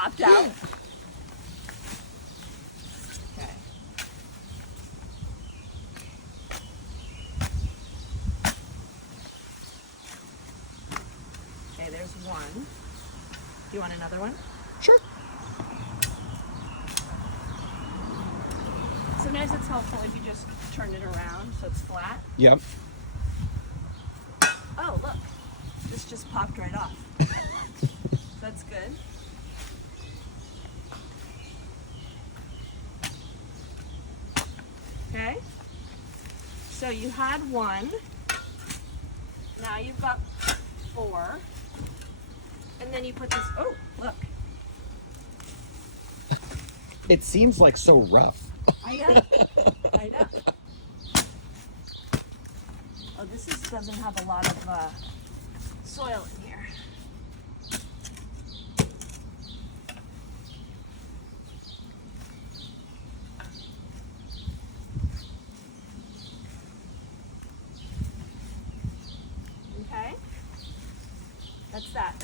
popped out. Okay. Okay, there's one. Do you want another one? Sure. Sometimes it's helpful if you just turn it around so it's flat. Yep. Oh, look. This just popped right off. That's good. Okay. So you had one. Now you've got 4. And then you put this, oh, look. It seems like so rough. I know. I know. Oh, this doesn't have a lot of soil in here. Okay. That's that.